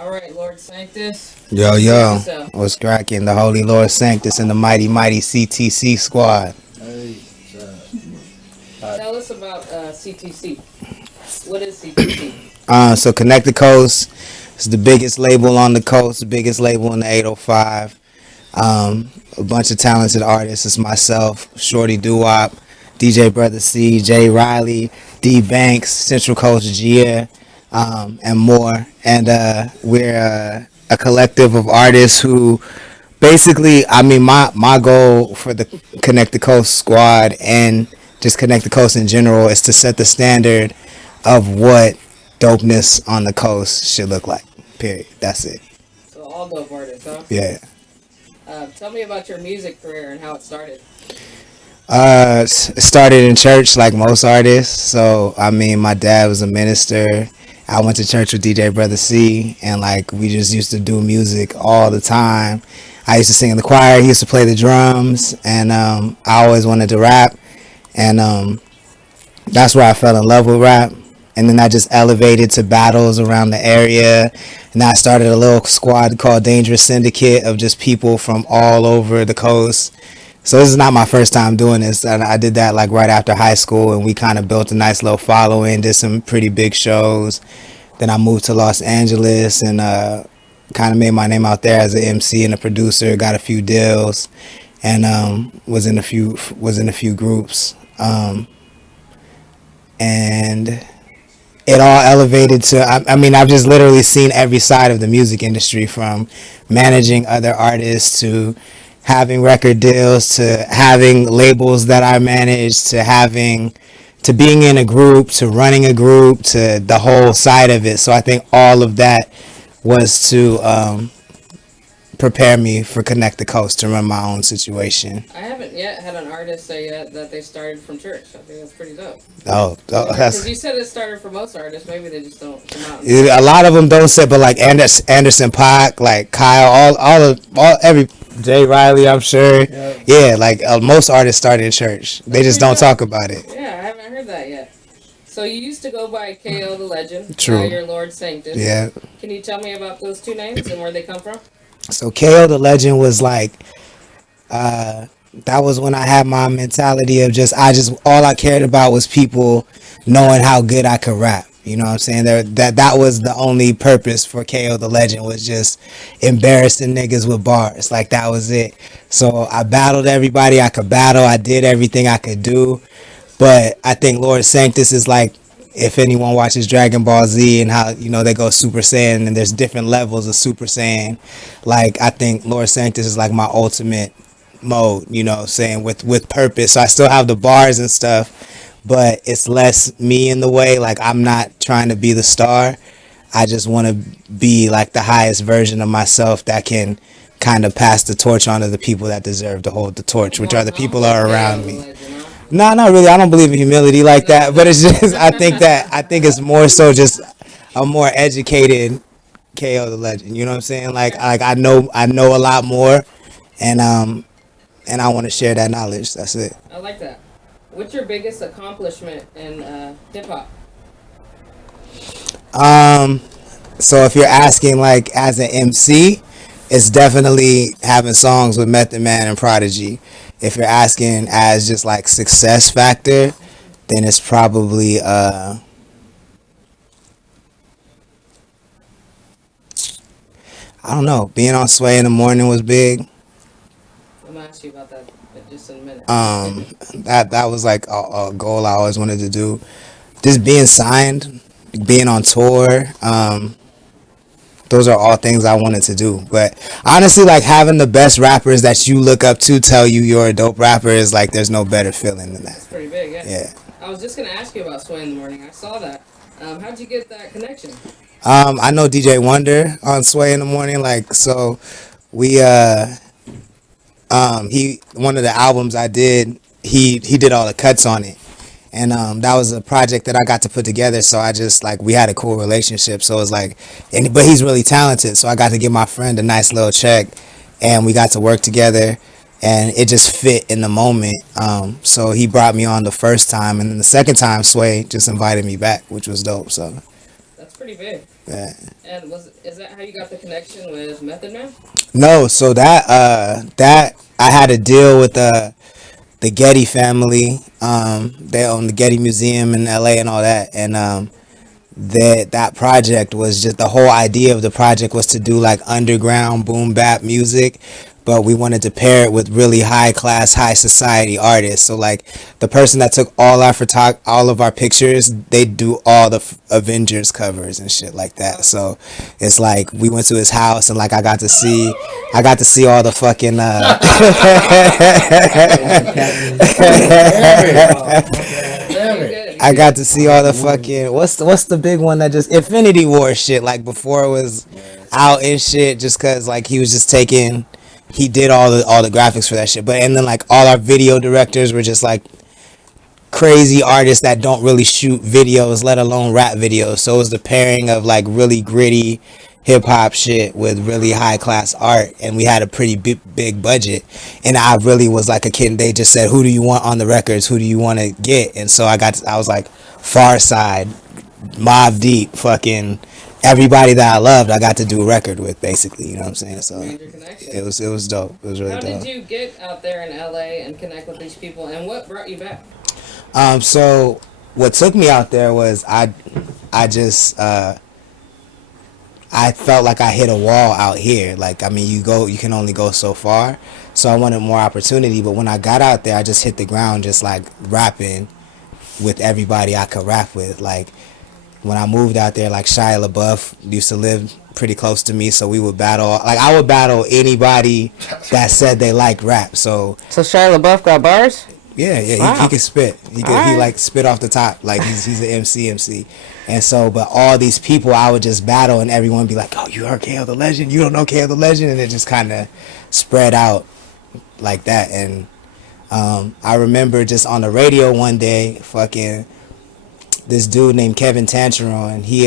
All right, Lorde Sanctus. Yo, Introduce yo, yourself. what's cracking? The Holy Lord Sanctus and the mighty, mighty CTC squad. Hey, Tell us about CTC. What is CTC? So Connect the Coast is the biggest label on the coast, the biggest label in the 805. A bunch of talented artists. It's myself, Shorty DuWop, DJ Brotha C, Reilly, D Banks, Central Coast G.I.A, and more. And we're a collective of artists who basically, I mean, my goal for the Connect the Coast squad and just Connect the Coast in general is to set the standard of what dopeness on the coast should look like. Period. That's it. So all dope artists, huh? Yeah. Tell me about your music career and how it started. It started in church like most artists. So I mean, my dad was a minister. I went to church with DJ Brotha C, and like we just used to do music all the time. I used to sing in the choir. He used to play the drums, and I always wanted to rap, and that's where I fell in love with rap. And then I just elevated to battles around the area, and I started a little squad called Dangerous Syndicate of just people from all over the coast. So this is not my first time doing this. And I did that like right after high school, and we kind of built a nice little following, did some pretty big shows. Then I moved to Los Angeles and kind of made my name out there as an MC and a producer. Got a few deals, and was in a few groups, and it all elevated to, I mean, I've just literally seen every side of the music industry, from managing other artists to having record deals to having labels that I managed to being in a group to running a group to the whole side of it. So I think all of that was to prepare me for Connect the Coast to run my own situation. I haven't yet had an artist say yet that they started from church. I think that's pretty dope. That's Because you said it started for most artists. Maybe they just don't come out. a lot of them don't say, but like Anderson Paak, like Kyle, every Jay Reilly, I'm sure. Yeah, like most artists started in church. They just don't talk about it. Yeah, I haven't heard that yet. So you used to go by KO the Legend. True. Now you're Lorde Sanctus. Yeah. Can you tell me about those two names and where they come from? So KO the Legend was like, that was when I had my mentality of all I cared about was people knowing how good I could rap. You know what I'm saying? That was the only purpose for KO the Legend, was just embarrassing niggas with bars. Like, that was it. So I battled everybody I could battle. I did everything I could do. But I think Lorde Sanctus is like, if anyone watches Dragon Ball Z and how, they go Super Saiyan and there's different levels of Super Saiyan, like, I think Lorde Sanctus is like my ultimate mode, saying with purpose. So I still have the bars and stuff, but it's less me in the way. Like, I'm not trying to be the star. I just want to be like the highest version of myself that can kind of pass the torch on to the people that deserve to hold the torch, which are the people that are around me. No, not really. I don't believe in humility like that, but it's just I think it's more so just a more educated KO the Legend. You know what I'm saying? Like I know a lot more, and I want to share that knowledge. That's it. I like that. What's your biggest accomplishment in hip hop? So if you're asking like as an MC, it's definitely having songs with Method Man and Prodigy. If you're asking as just like success factor, then it's probably I don't know. Being on Sway in the Morning was big. I'm gonna ask you about that just in a minute. That was like a goal I always wanted to do. Just being signed, being on tour. Those are all things I wanted to do. But honestly, like having the best rappers that you look up to tell you you're a dope rapper is like, there's no better feeling than that. That's pretty big, yeah. Yeah. I was just going to ask you about Sway in the Morning. I saw that. How'd you get that connection? I know DJ Wonder on Sway in the Morning. Like, so we, one of the albums I did, he did all the cuts on it. And that was a project that I got to put together. So I just like, we had a cool relationship. So it was like, but he's really talented. So I got to give my friend a nice little check, and we got to work together, and it just fit in the moment. So he brought me on the first time, and then the second time Sway just invited me back, which was dope. So that's pretty big. Yeah. And is that how you got the connection with Method Man? No, so that I had a deal with the Getty family. They own the Getty Museum in LA and all that. And that project was just, the whole idea of the project was to do like underground boom bap music, but we wanted to pair it with really high class, high society artists. So like the person that took all of our pictures, they do all the Avengers covers and shit like that. So it's like we went to his house and like I got to see all the fucking I got to see all the fucking what's the big one that just Infinity War shit, like before it was out and shit, just cause like he was just he did all the graphics for that shit. But and then like all our video directors were just like crazy artists that don't really shoot videos, let alone rap videos. So it was the pairing of like really gritty hip hop shit with really high class art, and we had a pretty big budget. And I really was like a kid, and they just said, "Who do you want on the records? Who do you want to get?" And so I was like, Far Side, Mobb Deep, fucking everybody that I loved, I got to do a record with, basically. You know what I'm saying? So it was dope. It was really dope. How did you get out there in LA and connect with these people, and what brought you back? So what took me out there was I felt like I hit a wall out here. Like, I mean, you can only go so far. So I wanted more opportunity. But when I got out there, I just hit the ground, just like rapping with everybody I could rap with. Like when I moved out there, like Shia LaBeouf used to live pretty close to me, so we would battle. Like I would battle anybody that said they like rap. So Shia LaBeouf got bars? Yeah, Wow. he could spit. He like spit off the top. Like he's an MC. And so, but all these people, I would just battle, and everyone would be like, "Oh, you heard KO the Legend? You don't know KO the Legend?" And it just kind of spread out like that. And I remember just on the radio one day, fucking this dude named Kevin Tancheron, he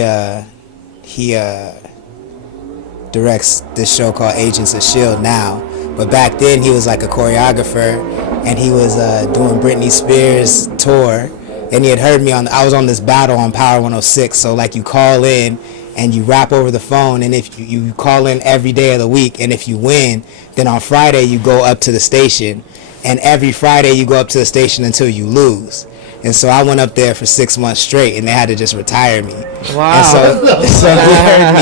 directs this show called Agents of S.H.I.E.L.D. now. But back then he was like a choreographer, and he was doing Britney Spears tour, and he had heard me I was on this battle on Power 106. So like you call in and you rap over the phone, and if you call in every day of the week, and if you win, then on Friday you go up to the station, and every Friday you go up to the station until you lose. And so I went up there for 6 months straight, and they had to just retire me. Wow. And so he heard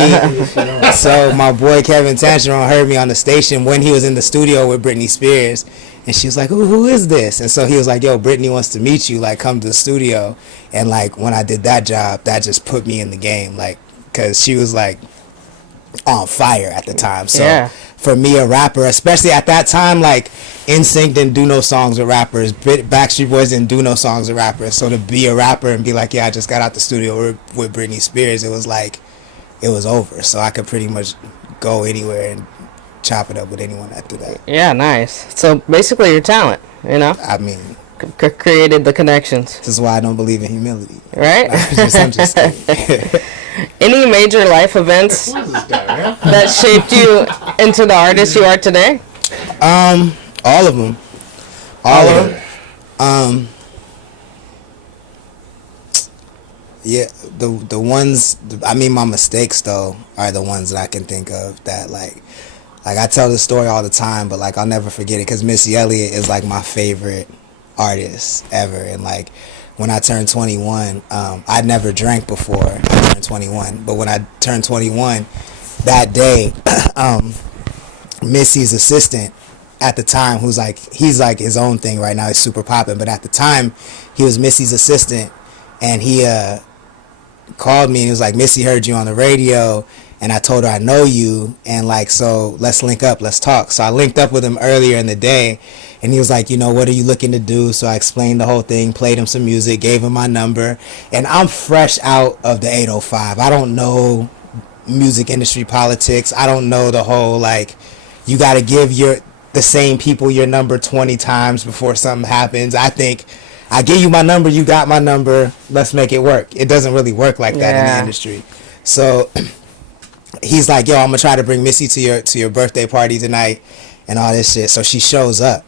me. So my boy Kevin Tancheron heard me on the station when he was in the studio with Britney Spears, and she was like, who is this? And so he was like, yo, Britney wants to meet you, like come to the studio. And like when I did that job, that just put me in the game, like, because she was like on fire at the time. So yeah. For me, a rapper, especially at that time, like NSYNC didn't do no songs with rappers, Backstreet Boys didn't do no songs with rappers. So to be a rapper and be like, yeah, I just got out the studio with Britney Spears, it was like, it was over. So I could pretty much go anywhere and chop it up with anyone after that. Yeah, nice. So basically your talent, you know? I mean, created the connections. This is why I don't believe in humility. Right? I'm just kidding. Any major life events that shaped you into the artist you are today? All of them. All of them. Yeah, the ones, I mean, my mistakes though are the ones that I can think of that like I tell this story all the time, but like I'll never forget it because Missy Elliott is like my favorite artist ever. And like when I turned 21, I'd never drank before I turned 21, but when I turned 21 that day, Missy's assistant at the time, he's like his own thing right now, he's super popping, but at the time he was Missy's assistant, and he called me and he was like, Missy heard you on the radio, and I told her I know you, and like, so let's link up, let's talk. So I linked up with him earlier in the day, and he was like, you know, what are you looking to do? So I explained the whole thing, played him some music, gave him my number, and I'm fresh out of the 805. I don't know music industry politics. I don't know the whole like you got to give the same people your number 20 times before something happens. I think I give you my number, you got my number, let's make it work. It doesn't really work like that in the industry. So he's like, yo, I'm gonna try to bring Missy to your birthday party tonight and all this shit. So she shows up,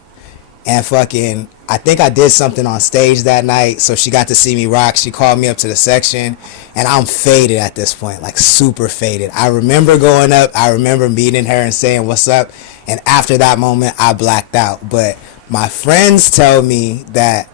and fucking, I think I did something on stage that night, so she got to see me rock. She called me up to the section, and I'm faded at this point, like super faded. I remember going up, I remember meeting her and saying what's up, and after that moment I blacked out. But my friends tell me that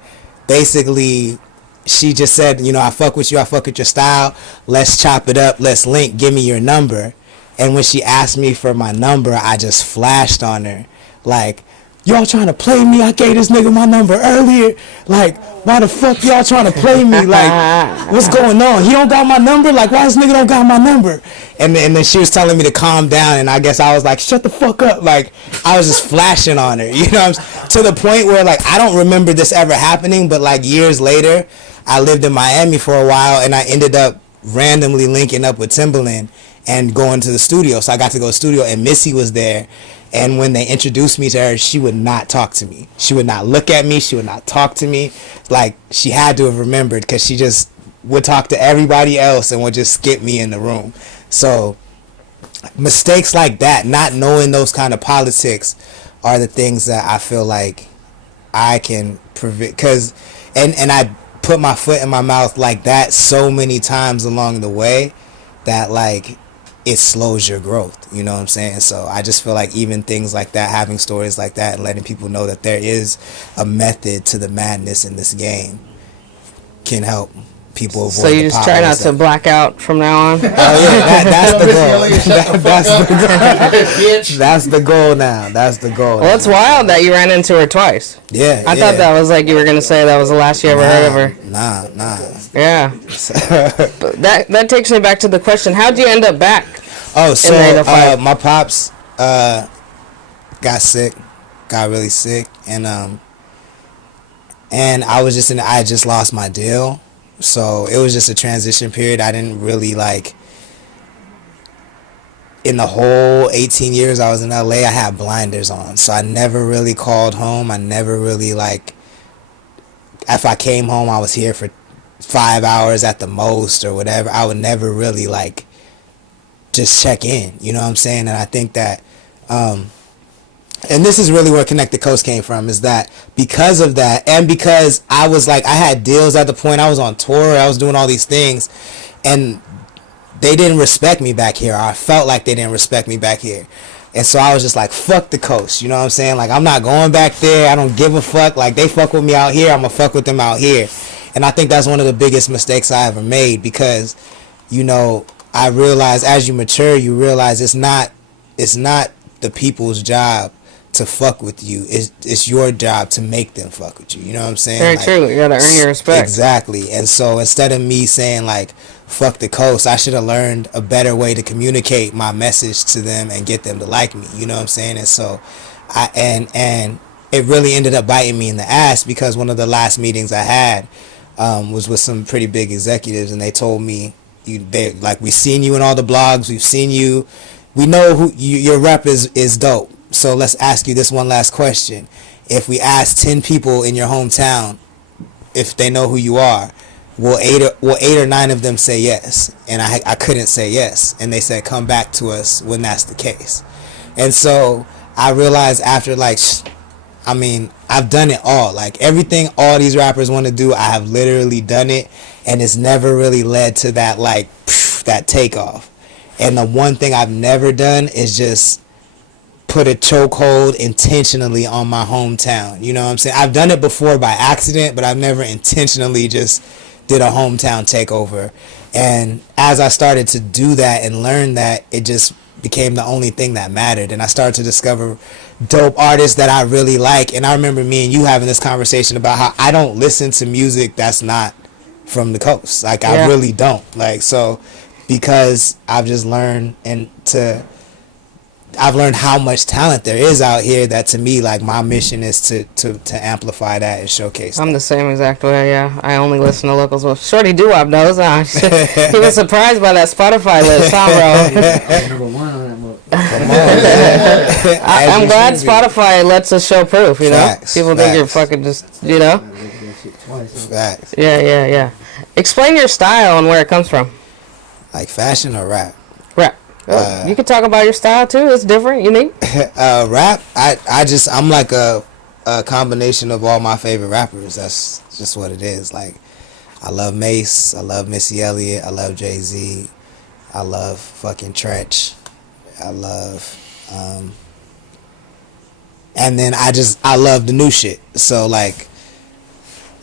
basically she just said, you know, I fuck with you, I fuck with your style, let's chop it up, let's link, give me your number. And when she asked me for my number, I just flashed on her like, y'all trying to play me? I gave this nigga my number earlier. Like, why the fuck y'all trying to play me? Like, what's going on? He don't got my number? Like, why this nigga don't got my number? And then she was telling me to calm down, and I guess I was like, shut the fuck up. Like, I was just flashing on her, you know what I'm saying? To the point where, like, I don't remember this ever happening, but, like, years later, I lived in Miami for a while, and I ended up randomly linking up with Timbaland and going to the studio. So I got to go to the studio, and Missy was there. And when they introduced me to her, she would not talk to me. She would not look at me. She would not talk to me. Like, she had to have remembered, because she just would talk to everybody else and would just skip me in the room. So mistakes like that, not knowing those kind of politics, are the things that I feel like I can prevent. Because, and I put my foot in my mouth like that so many times along the way that, like, it slows your growth, you know what I'm saying? So I just feel like even things like that, having stories like that and letting people know that there is a method to the madness in this game, can help people avoid. So you just try not to black out from now on? Oh yeah, that's the goal. That's the goal now. That's the goal. Well, it's wild that you ran into her twice. Yeah, I thought that was like you were going to say that was the last you ever heard of her. Nah. Yeah. But that takes me back to the question, how'd you end up back? Oh, so my pops got sick, got really sick, and I was I just lost my deal, so it was just a transition period. I didn't really, like, in the whole 18 years I was in LA, I had blinders on, so I never really called home. I never really, like, if I came home, I was here for 5 hours at the most or whatever. I would never really, like, just check in, you know what I'm saying? And I think that and this is really where Connect the Coast came from, is that because of that, and because I was like, I had deals at the point, I was on tour, I was doing all these things, and they didn't respect me back here. I felt like they didn't respect me back here. And so I was just like, fuck the coast, you know what I'm saying? Like, I'm not going back there. I don't give a fuck. Like, they fuck with me out here, I'm gonna fuck with them out here. And I think that's one of the biggest mistakes I ever made, because, you know, I realized as you mature, you realize it's not the people's job to fuck with you. It's your job to make them fuck with you. You know what I'm saying? Very true. You gotta earn your respect. Exactly. And so instead of me saying, like, fuck the coast, I should have learned a better way to communicate my message to them and get them to like me. You know what I'm saying? And so and it really ended up biting me in the ass, because one of the last meetings I had was with some pretty big executives, and they told me, they like, we've seen you in all the blogs, we've seen you, we know who your rep is dope, so let's ask you this one last question. If we ask 10 people in your hometown if they know who you are, will 8 or 9 of them say yes? And I couldn't say yes, and they said, come back to us when that's the case. And so I realized after, like, I mean, I've done it all. Like, everything all these rappers want to do, I have literally done it, and it's never really led to that, like, that takeoff. And the one thing I've never done is just put a chokehold intentionally on my hometown. You know what I'm saying? I've done it before by accident, but I've never intentionally just did a hometown takeover. And as I started to do that and learn that, it just became the only thing that mattered. And I started to discover dope artists that I really like. And I remember me and you having this conversation about how I don't listen to music that's not from the coast. Like, I really don't. Like, so because I've just learned I've learned how much talent there is out here, that to me, like, my mission is to amplify that and showcase I'm the same exact way, yeah. I only listen to locals. Well, Shorty DuWop knows. He was surprised by that Spotify list, huh, bro? Number one on that book. I'm glad Spotify lets us show proof, you know? Facts, People think you're fucking just, you know? Facts. Yeah. Explain your style and where it comes from. Like, fashion or rap? Rap. You can talk about your style too. It's different, unique. Rap, I'm like a a combination of all my favorite rappers. That's just what it is. Like, I love Mace, I love Missy Elliott, I love Jay-Z, I love fucking Tretch, I love, and then I love the new shit. So like,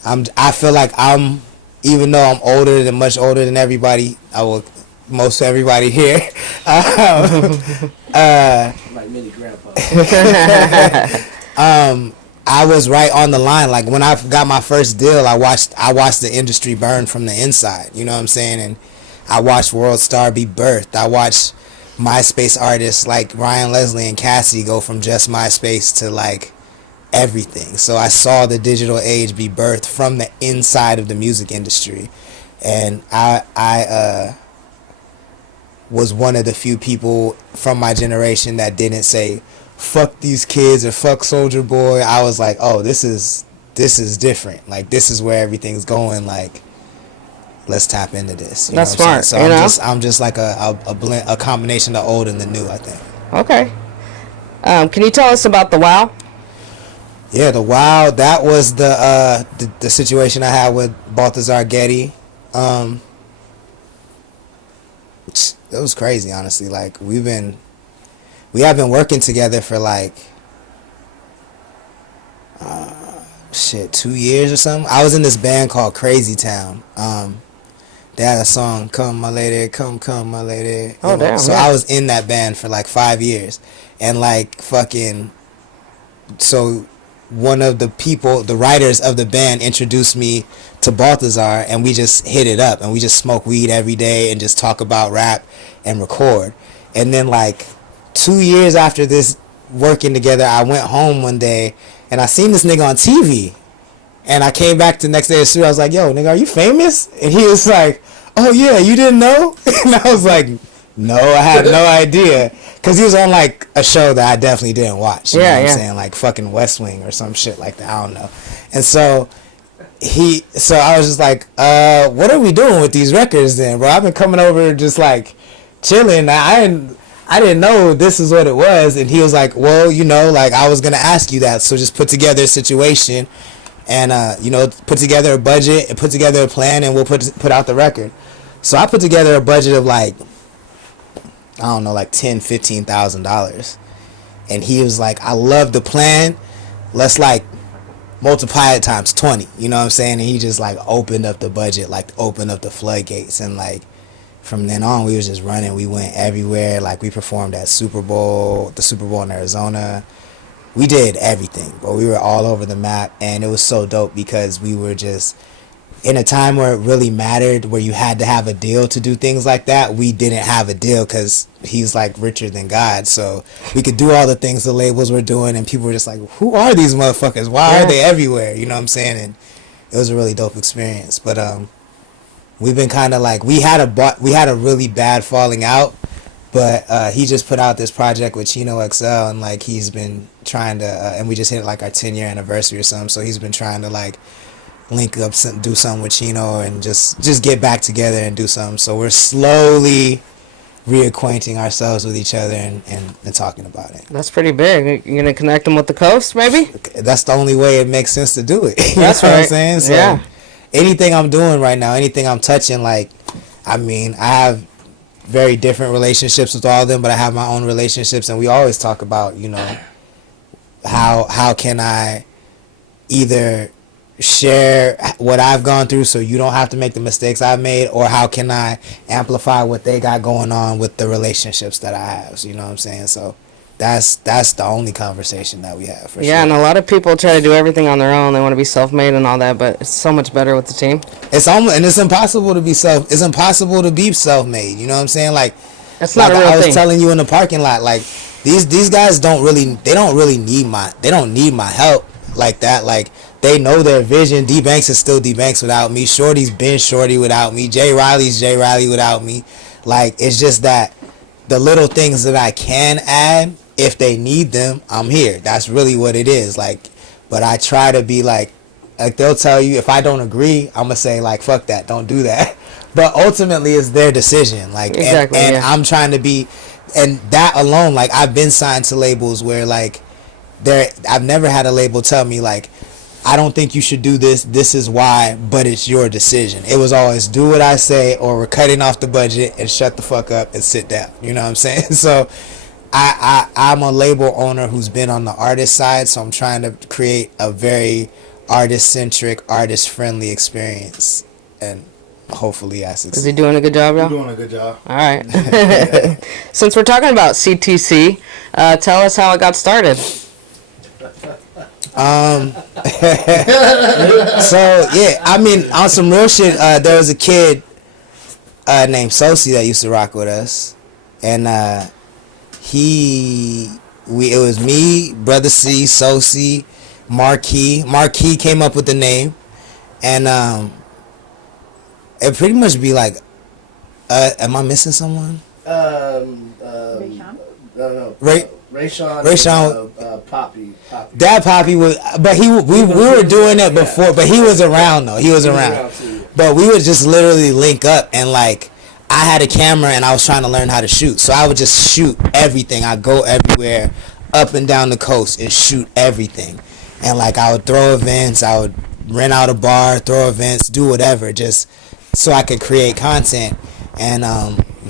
I feel like even though I'm much older than everybody, most everybody here. Like mini grandpa. I was right on the line. Like when I got my first deal, I watched the industry burn from the inside. You know what I'm saying? And I watched World Star be birthed. I watched MySpace artists like Ryan Leslie and Cassie go from just MySpace to like everything. So I saw the digital age be birthed from the inside of the music industry, and I was one of the few people from my generation that didn't say fuck these kids or fuck Soulja Boy. I was like, oh, this is different. Like, this is where everything's going. Like, let's tap into this. That's smart. So I'm just like a blend, a combination of old and the new, I think. Okay. Can you tell us about the WoW? Yeah, the WoW, that was the situation I had with Balthazar Getty. It was crazy, honestly. Like, we have been working together for like 2 years or something. I was in this band called Crazy Town. They had a song, Come My Lady, Come My Lady. Oh, damn. So I was in that band for like 5 years. And like fucking, so one of the writers of the band introduced me to Balthazar, and we just hit it up, and we just smoke weed every day and just talk about rap and record. And then like 2 years after this working together, I went home one day and I seen this nigga on TV, and I came back the next day to the studio. I was like, yo, nigga, are you famous? And he was like, oh yeah, you didn't know? And I was like, no, I had no idea. Because he was on like a show that I definitely didn't watch. You know what I'm saying? Like fucking West Wing or some shit like that. I don't know. And so I was just like, what are we doing with these records then, bro? I've been coming over just like chilling. I didn't know this is what it was. And he was like, well, you know, like I was going to ask you that. So just put together a situation and, you know, put together a budget and put together a plan, and we'll put out the record. So I put together a budget of like, I don't know, like $10,000-$15,000. And he was like, I love the plan. Let's like multiply it times 20. You know what I'm saying? And he just like opened up the budget, like opened up the floodgates. And like from then on, we was just running. We went everywhere. Like we performed at the Super Bowl in Arizona. We did everything, but we were all over the map. And it was so dope because we were just in a time where it really mattered, where you had to have a deal to do things like that. We didn't have a deal because he's like richer than God. So we could do all the things the labels were doing, and people were just like, who are these motherfuckers? Why are they everywhere? You know what I'm saying? And it was a really dope experience. But we've been kind of like, we had a really bad falling out, but he just put out this project with Chino XL, and like he's been trying to, and we just hit like our 10-year anniversary or something. So he's been trying to like link up, do something with Chino, and just get back together and do something. So we're slowly reacquainting ourselves with each other and talking about it. That's pretty big. You're gonna connect them with the coast, maybe? That's the only way it makes sense to do it. That's know right. What I'm saying? So yeah. Anything I'm doing right now, anything I'm touching, like, I mean, I have very different relationships with all of them, but I have my own relationships, and we always talk about, you know, how can I either share what I've gone through so you don't have to make the mistakes I've made, or how can I amplify what they got going on with the relationships that I have. So, you know what I'm saying? So that's the only conversation that we have for sure. And a lot of people try to do everything on their own. They want to be self-made and all that, but it's so much better with the team. It's impossible to be self-made. You know what I'm saying? Like, that's not a real I was thing. telling you in the parking lot, like these guys don't need my help like that. Like, they know their vision. D Banks is still D Banks without me. Shorty's been Shorty without me. J Reilly's J Reilly without me. Like, it's just that the little things that I can add, if they need them, I'm here. That's really what it is. Like, but I try to be like they'll tell you, if I don't agree, I'm gonna say like, fuck that, don't do that. But ultimately it's their decision. Like, and I'm trying to be, and that alone, like, I've been signed to labels where like I've never had a label tell me like, I don't think you should do this. This is why, but it's your decision. It was always do what I say, or we're cutting off the budget and shut the fuck up and sit down. You know what I'm saying? So I'm a label owner who's been on the artist side, so I'm trying to create a very artist-centric, artist-friendly experience, and hopefully I succeed. Is he doing a good job, y'all? You're doing a good job. All right. Since we're talking about CTC, tell us how it got started. So yeah, I mean, on some real shit, there was a kid named Sosi that used to rock with us, and it was me, Brotha C, Sosi, Marquis came up with the name, and it pretty much be like, am I missing someone? No. Rayshawn, Poppy. Dad Poppy was, but we were doing it before, but he was around though. He was around, but we would just literally link up, and like I had a camera and I was trying to learn how to shoot, so I would just shoot everything. I'd go everywhere, up and down the coast, and shoot everything. And like I would throw events, I would rent out a bar, throw events, do whatever, just so I could create content. And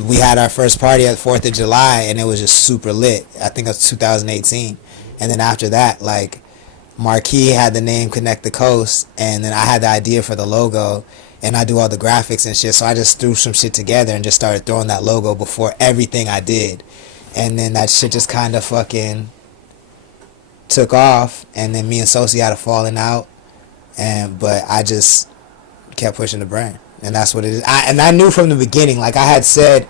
we had our first party at 4th of July, and it was just super lit. I think it was 2018. And then after that, like, Marquis had the name Connect the Coast, and then I had the idea for the logo, and I do all the graphics and shit. So I just threw some shit together and just started throwing that logo before everything I did. And then that shit just kind of fucking took off, and then me and Sosi had a falling out, but I just kept pushing the brand. And that's what it is. I knew from the beginning, like I had said,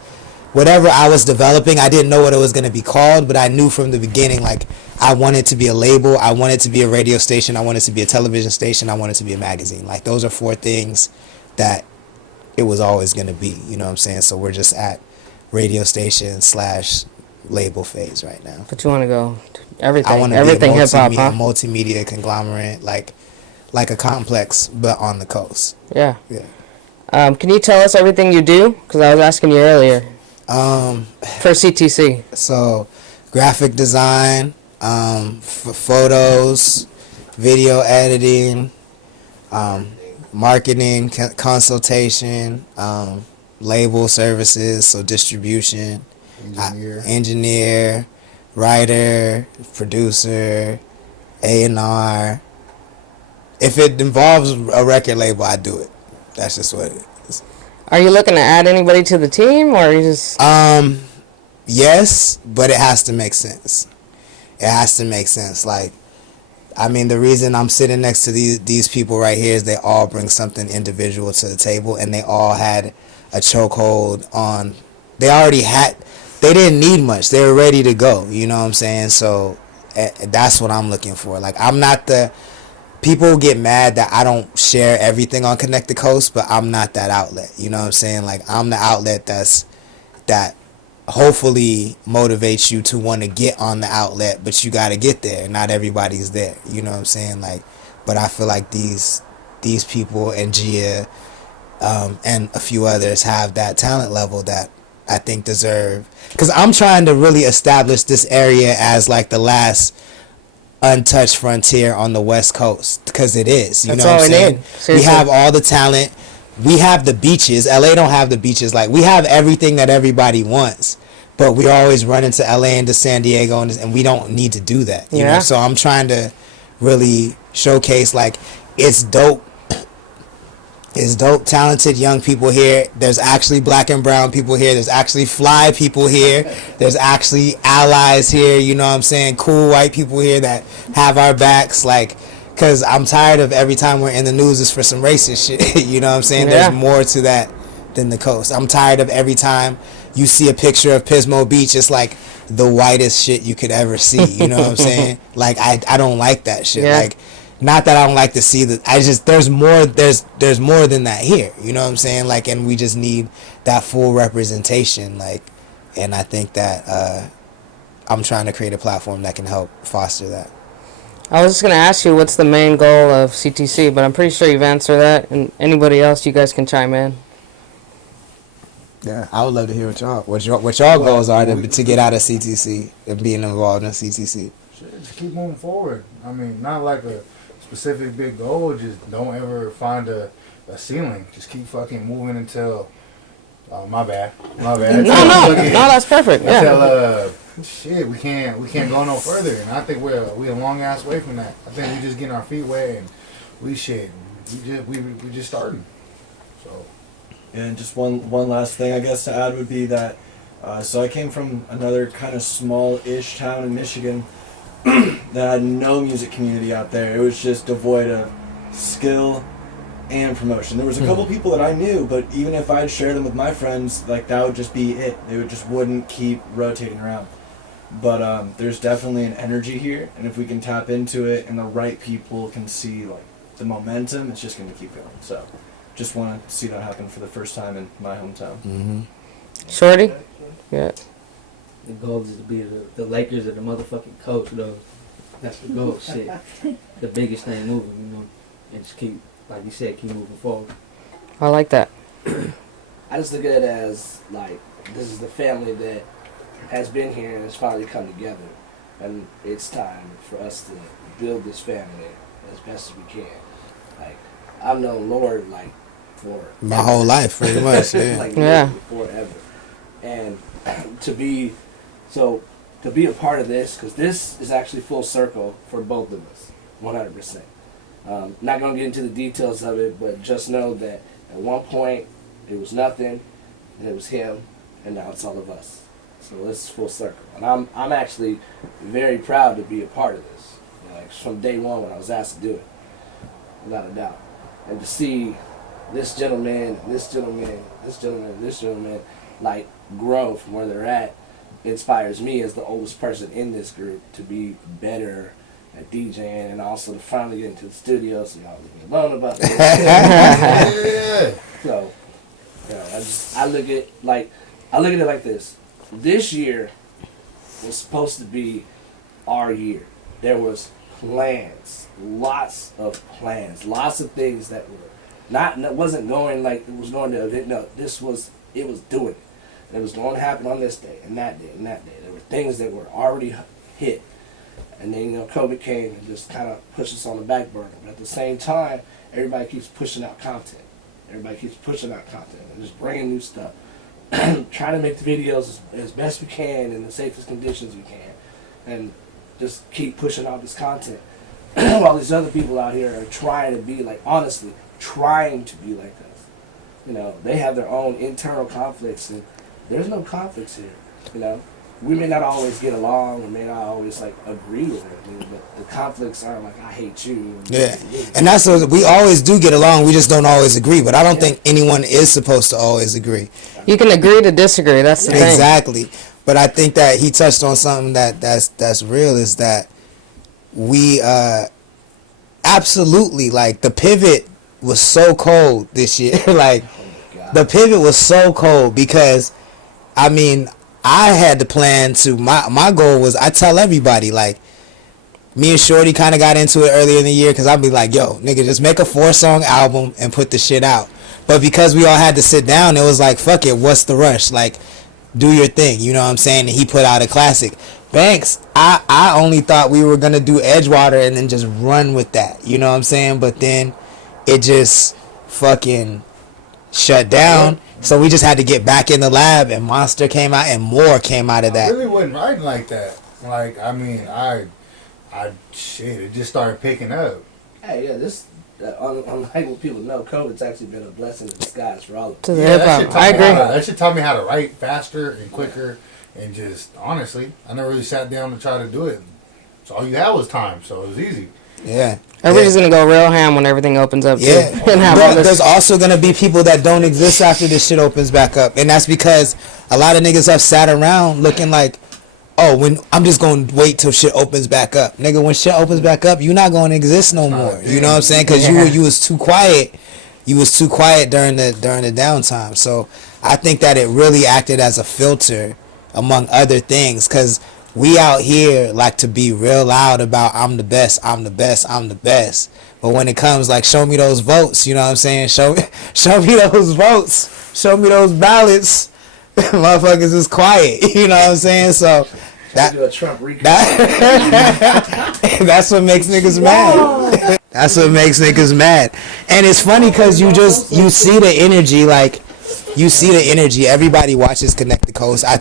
whatever I was developing, I didn't know what it was going to be called, but I knew from the beginning, like, I wanted to be a label, I wanted to be a radio station, I wanted to be a television station, I wanted to be a magazine. Like, those are 4 things that it was always going to be, you know what I'm saying? So we're just at radio station / label phase right now. But you want to go to everything, I want to everything be hip hop, huh? a multimedia conglomerate, like a complex, but on the coast. Yeah. Yeah. Can you tell us everything you do? Because I was asking you earlier. For CTC. So, graphic design, photos, video editing, marketing, consultation, label services, so distribution, engineer, writer, producer, A&R. If it involves a record label, I do it. That's just what it is. Are you looking to add anybody to the team, or are you just... Yes, but it has to make sense. It has to make sense. Like, I mean, the reason I'm sitting next to these people right here is they all bring something individual to the table, and they all had a chokehold on... They didn't need much. They were ready to go, you know what I'm saying? So, that's what I'm looking for. Like, I'm not the... People get mad that I don't share everything on Connect the Coast, but I'm not that outlet. You know what I'm saying? Like, I'm the outlet that hopefully motivates you to want to get on the outlet, but you got to get there. Not everybody's there. You know what I'm saying? Like, but I feel like these people and G.I.A and a few others have that talent level that I think deserve. Because I'm trying to really establish this area as like the last untouched frontier on the West Coast, because it is. You know what I'm saying? We have all the talent. We have the beaches. LA don't have the beaches. Like, we have everything that everybody wants, but we always run into LA and to San Diego, and we don't need to do that. You know? So I'm trying to really showcase, like, it's dope. It's dope, talented young people here. There's actually black and brown people here. There's actually fly people here. There's actually allies here, you know what I'm saying? Cool white people here that have our backs, like, because I'm tired of every time we're in the news is for some racist shit, you know what I'm saying? There's more to that than the coast. I'm tired of every time you see a picture of Pismo Beach, it's like the whitest shit you could ever see, you know what I'm saying? Like, I don't like that shit. Like, not that I don't like to see that. I just, there's more than that here. You know what I'm saying? Like, and we just need that full representation. Like, and I think that I'm trying to create a platform that can help foster that. I was just going to ask you what's the main goal of CTC, but I'm pretty sure you've answered that. And anybody else, you guys can chime in. Yeah, I would love to hear what y'all goals are to get out of CTC and being involved in CTC. just keep moving forward. I mean, not like a specific big goal. Just don't ever find a ceiling. Just keep fucking moving until. My bad. No, that's perfect. Yeah. Until shit, we can't go no further. And I think we're a long ass way from that. I think we just getting our feet wet and we just starting. So. And just one last thing I guess to add would be that. So I came from another kind of small-ish town in Michigan that had no music community out there. It was just devoid of skill and promotion. There was a couple people that I knew, but even if I'd share them with my friends, like that would just be it. They wouldn't keep rotating around. But there's definitely an energy here, and if we can tap into it and the right people can see like the momentum, it's just going to keep going. So just want to see that happen for the first time in my hometown. Mm-hmm. Shorty? Yeah. The goal is to be the Lakers of the motherfucking coast, though. That's the goal, shit. The biggest thing moving, you know, and just keep, like you said, keep moving forward. I like that. I just look at it as, like, this is the family that has been here and has finally come together. And it's time for us to build this family as best as we can. Like, I've known Lorde, like, for... My whole life, pretty much, yeah. Like, yeah. Forever. And to be a part of this, because this is actually full circle for both of us, 100%. Not going to get into the details of it, but just know that at one point it was nothing, and it was him, and now it's all of us. So this is full circle. And I'm actually very proud to be a part of this. You know, like from day one when I was asked to do it, without a doubt. And to see this gentleman, this gentleman, this gentleman, this gentleman, like, grow from where they're at inspires me as the oldest person in this group to be better at DJing and also to finally get into the studio so y'all leave me alone about this. Yeah. So, you know, I look at it like this. This year was supposed to be our year. There was plans, lots of plans, lots of things that were wasn't going like it was going to event. No, it was doing it. And it was going to happen on this day and that day and that day. There were things that were already hit. And then, you know, COVID came and just kind of pushed us on the back burner. But at the same time, everybody keeps pushing out content. Everybody keeps pushing out content and just bringing new stuff. Trying to make the videos as best we can in the safest conditions we can. And just keep pushing out this content. While these other people out here are trying to be like, honestly, trying to be like us. You know, they have their own internal conflicts, and there's no conflicts here. You know, we may not always get along, we may not always like agree with everything, but the conflicts aren't like I hate you. Yeah, and that's what we always do get along. We just don't always agree. But I don't think anyone is supposed to always agree. You can agree to disagree. That's the thing. Exactly. But I think that he touched on something that's real, is that we absolutely, like, the pivot was so cold this year. Like, the pivot was so cold because, I mean, I had the plan to, my goal was, I tell everybody, like, me and Shorty kind of got into it earlier in the year because I'd be like, yo, nigga, just make a 4-song album and put the shit out. But because we all had to sit down, it was like, fuck it, what's the rush? Like, do your thing, you know what I'm saying? And he put out a classic. Banks, I only thought we were going to do Edgewater and then just run with that, you know what I'm saying? But then it just fucking shut down. So we just had to get back in the lab, and Monster came out, and more came out of that. I really wasn't writing like that. Like, I mean, it just started picking up. Hey, yeah, this, unlike what people know, COVID's actually been a blessing in disguise for all of us. To the hip hop. I agree. That shit taught me how to write faster and quicker, and just, honestly, I never really sat down to try to do it. So all you had was time, so it was easy. Yeah. Everybody's gonna go real ham when everything opens up. Yeah. Too, and have all this. There's also gonna be people that don't exist after this shit opens back up, and that's because a lot of niggas have sat around looking like, oh, when I'm just gonna wait till shit opens back up, nigga. When shit opens back up, you're not gonna exist no more. You know what I'm saying? Because you was too quiet. You was too quiet during the downtime. So I think that it really acted as a filter, among other things, because we out here like to be real loud about I'm the best, I'm the best, I'm the best. But when it comes like show me those votes, you know what I'm saying? Show me those votes. Show me those ballots. Motherfuckers is quiet. You know what I'm saying? So That, do a Trump recall. That's what makes niggas mad. That's what makes niggas mad. And it's funny because you see the energy, like you see the energy. Everybody watches Connect the Coast. I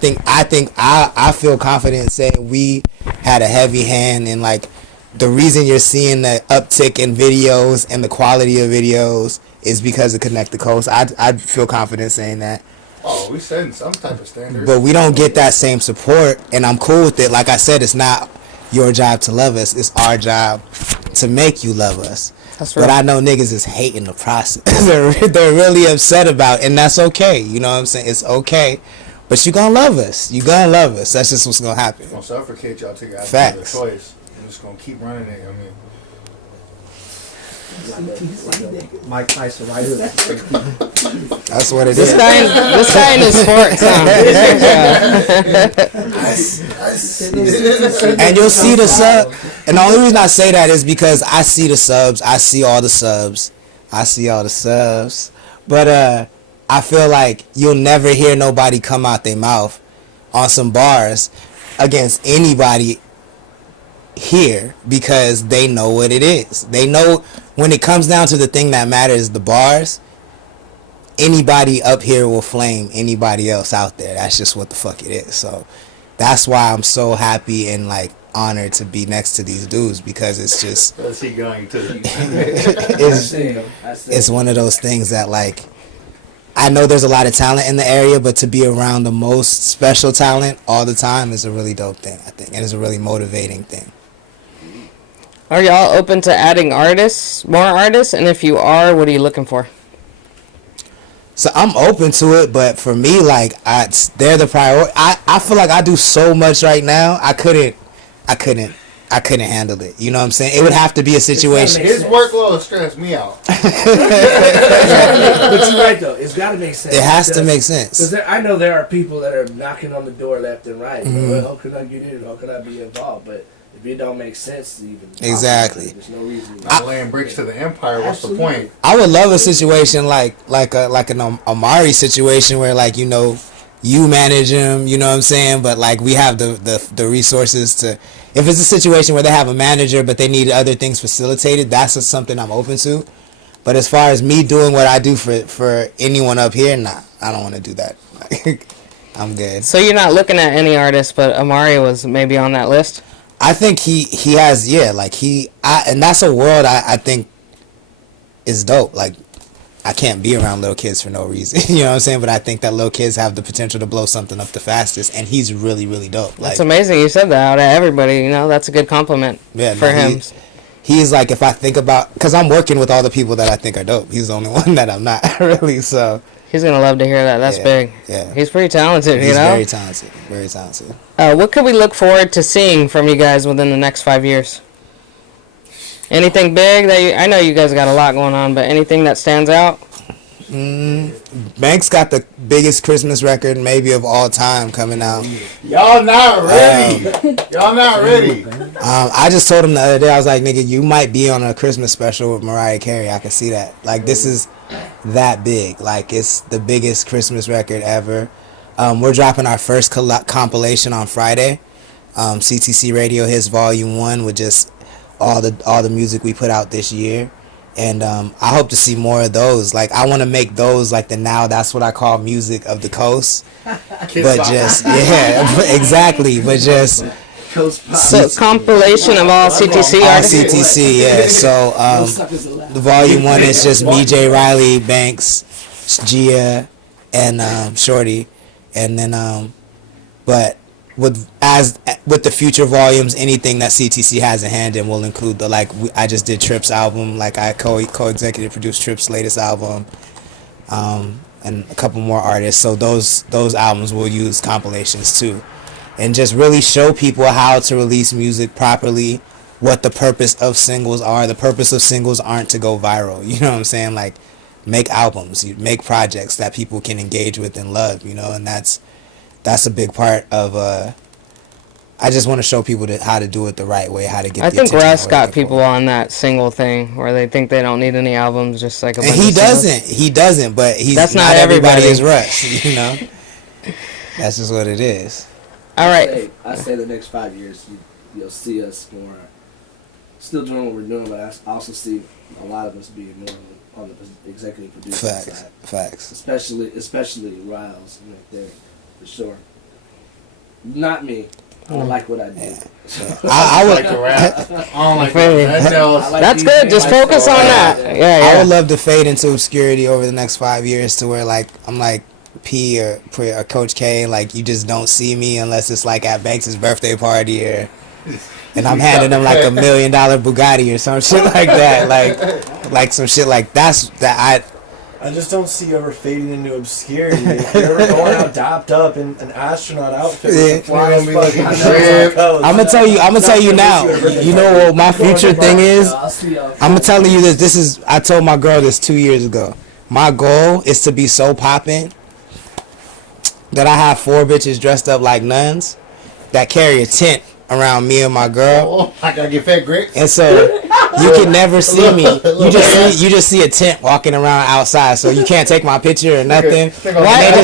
feel confident in saying we had a heavy hand in like the reason you're seeing the uptick in videos and the quality of videos is because of Connect the Coast. I feel confident saying that. Oh, we setting some type of standard. But we don't get that same support, and I'm cool with it. Like I said, it's not your job to love us. It's our job to make you love us. That's right. But I know niggas is hating the process. they're really upset about it, and that's okay. You know what I'm saying? It's okay. But you gonna love us. You gonna love us. That's just what's gonna happen. I'm gonna suffocate y'all till you guys Facts. make a choice. I'm just gonna keep running it. I mean, Mike Tyson right here. That's what it This is. guy in his sports. And you'll see the sub. And the only reason I say that is because I see the subs. I see all the subs. But I feel like you'll never hear nobody come out their mouth on some bars against anybody here because they know what it is. They know when it comes down to the thing that matters, the bars, anybody up here will flame anybody else out there. That's just what the fuck it is. So that's why I'm so happy and like honored to be next to these dudes because it's just let's see going to the it's one of those things that like I know there's a lot of talent in the area, but to be around the most special talent all the time is a really dope thing, I think, and it's a really motivating thing. Are y'all open to adding more artists? And if you are, what are you looking for? So I'm open to it, but for me, like, they're the priority. I feel like I do so much right now. I couldn't handle it. You know what I'm saying? It would have to be a situation. His workload stressed me out. But you're right though. It's got to make sense. It has to make sense. Because I know there are people that are knocking on the door left and right. Mm-hmm. Well, how can I get in? How can I be involved? But if it don't make sense to even Exactly. there's no reason. Not laying bricks to the empire. What's the point? I would love a situation like an Amari situation where like you manage him. You know what I'm saying? But like we have the resources to. If it's a situation where they have a manager but they need other things facilitated, that's just something I'm open to. But as far as me doing what I do for anyone up here, nah, I don't want to do that. I'm good. So you're not looking at any artists, but Amari was maybe on that list? I think he has, yeah, like and that's a world I think is dope. Like, I can't be around little kids for no reason. You know what I'm saying? But I think that little kids have the potential to blow something up the fastest, and he's really, really dope. Like, That's amazing you said that out of everybody. That's a good compliment for him. He's like, if I think about, because I'm working with all the people that I think are dope. He's the only one that I'm not, really, so. He's going to love to hear that. That's big. Yeah. He's pretty talented, He's very talented. Very talented. What could we look forward to seeing from you guys within the next 5 years? Anything big that I know you guys got a lot going on, but anything that stands out? Banks got the biggest Christmas record maybe of all time coming out. Y'all not ready. Y'all not ready. I just told him the other day, I was like, nigga, you might be on a Christmas special with Mariah Carey. I can see that. Like, this is that big. Like, it's the biggest Christmas record ever. We're dropping our first compilation on Friday. CTC Radio Hits Volume 1 with just all the music we put out this year. And I hope to see more of those. Like, I want to make those like that's what I call music of the coast. But just, yeah, exactly. But just... So, compilation of all CTC artists? All CTC, yeah. So, the Volume 1 is just me, J. Reilly, Banks, G.I.A, and Shorty. And then, but... With the future volumes, anything that CTC has in hand, and will include I just did Tripp's album, like I co-executive produced Tripp's latest album, and a couple more artists. So those albums will use compilations too, and just really show people how to release music properly, what the purpose of singles are. The purpose of singles aren't to go viral. You know what I'm saying? Like, make albums, you make projects that people can engage with and love. And that's a big part of I just want to show people how to do it the right way, how to get. I think Russ got people on that single thing where they think they don't need any albums, just like a bunch of singles. He doesn't, but that's not everybody is Russ. That's just what it is. All right. I say the next 5 years, you'll see us more, still doing what we're doing, but I also see a lot of us being more on the executive producer side. Facts. Especially Riles right there, for sure. Not me. I don't like what I do. So. I would like to rap. I don't like that. That's good. Just focus on that. Yeah. I would love to fade into obscurity over the next 5 years to where like I'm like P or Coach K, like you just don't see me unless it's like at Banks' birthday party or and I'm handing them like $1 million Bugatti or some shit like that, like some shit like that. I just don't see you ever fading into obscurity. If you're ever going out dapped up in an astronaut outfit with the flyest fucking I'm gonna tell you now. You know what my future thing is? I'm telling you this. I told my girl this 2 years ago. My goal is to be so poppin' that I have 4 bitches dressed up like nuns that carry a tent around me and my girl. I gotta get fat grits. And so you can never see me. You just see a tent walking around outside, so you can't take my picture or nothing. Why? They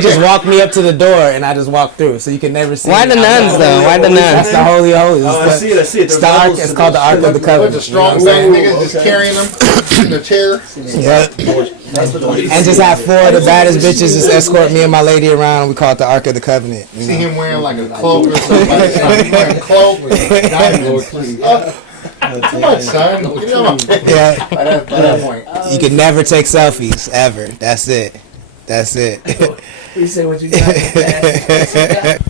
just walk me up to the door and I just walk through, so you can never see. Why me. the nuns though? Why the nuns? That's the Holy Holies. Oh, I see it. It's the Ark. It's called the Ark of the Covenant. Bunch of strong saying niggas just carrying them in a chair. Yep. And just have 4 of the baddest bitches just escort me and my lady around. We call it the Ark of the Covenant. See him wearing like a cloak or something. Wearing a cloak with diamonds. Too much, son. Get on my face. Yeah. By that point. You can never take selfies ever. That's it. You say what you got.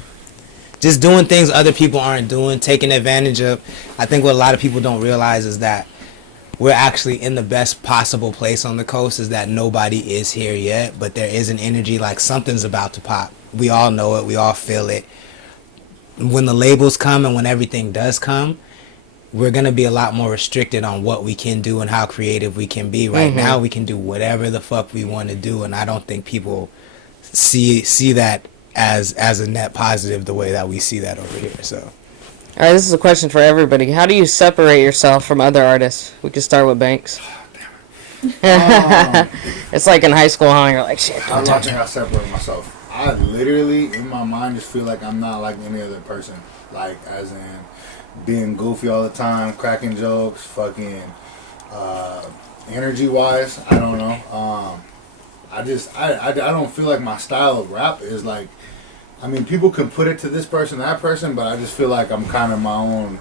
Just doing things other people aren't doing, taking advantage of. I think what a lot of people don't realize is that we're actually in the best possible place on the coast, is that nobody is here yet, but there is an energy like something's about to pop. We all know it. We all feel it. When the labels come and when everything does come, we're going to be a lot more restricted on what we can do and how creative we can be. Right now, we can do whatever the fuck we want to do, and I don't think people see that as a net positive the way that we see that over here. So. All right, this is a question for everybody. How do you separate yourself from other artists? We could start with Banks. It's like in high school, huh? You're like, shit, I'm not think I separate myself. I literally, in my mind, just feel like I'm not like any other person. Like, as in being goofy all the time, cracking jokes, fucking energy-wise, I don't know. I don't feel like my style of rap is like, I mean, people can put it to this person, that person, but I just feel like I'm kind of my own